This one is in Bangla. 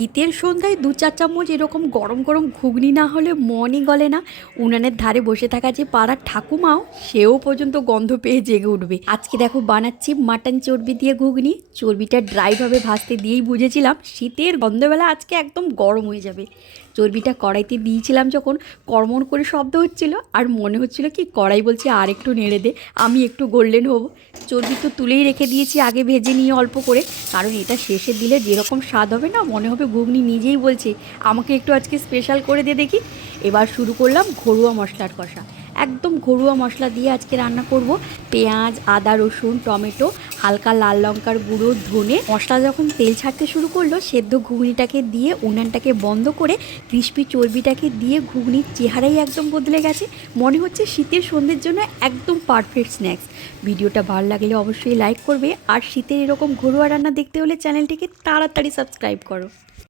শীতের সন্ধ্যায় ২-৪ চামচ এরকম গরম গরম ঘুগনি না হলে মনই গলে না। উনানের ধারে বসে থাকা যে পাড়ার ঠাকুমাও সেও পর্যন্ত গন্ধ পেয়ে জেগে উঠবে। আজকে দেখো বানাচ্ছি মাটন চর্বি দিয়ে ঘুগনি। চর্বিটা ড্রাইভাবে ভাজতে দিয়েই বুঝেছিলাম শীতের গন্ধবেলা আজকে একদম গরম হয়ে যাবে। চর্বিটা কড়াইতে দিয়েছিলাম যখন কড়মড় করে শব্দ হচ্ছিল আর মনে হচ্ছিল কি কড়াই বলছে আর একটু নেড়ে দে, আমি একটু গোল্ডেন হব। চর্বি তো তুলেই রেখে দিয়েছি আগে ভেজে নিয়ে অল্প করে, কারণ এটা শেষে দিলে যেরকম স্বাদ হবে না মনে হবে ঘুগনি নিজেই বলছে আমাকে একটু আজকে স্পেশাল করে দিয়ে দেখি। এবার শুরু করলাম ঘরোয়া মশলার কষা। একদম ঘরোয়া মশলা দিয়ে আজকে রান্না করব। পেঁয়াজ, আদা, রসুন, টমেটো, হালকা লাল লঙ্কার গুঁড়ো, ধনে। মশলা যখন তেল ছাড়তে শুরু করলো সেদ্ধ ঘুগনিটাকে দিয়ে উনানটাকে বন্ধ করে ক্রিস্পি চর্বিটাকে দিয়ে ঘুগনির চেহারাই একদম বদলে গেছে। মনে হচ্ছে শীতের সন্ধ্যের জন্য একদম পারফেক্ট স্ন্যাক্স। ভিডিওটা ভালো লাগলে অবশ্যই লাইক করবে, আর শীতের এরকম ঘরোয়া রান্না দেখতে হলে চ্যানেলটিকে তাড়াতাড়ি সাবস্ক্রাইব করো।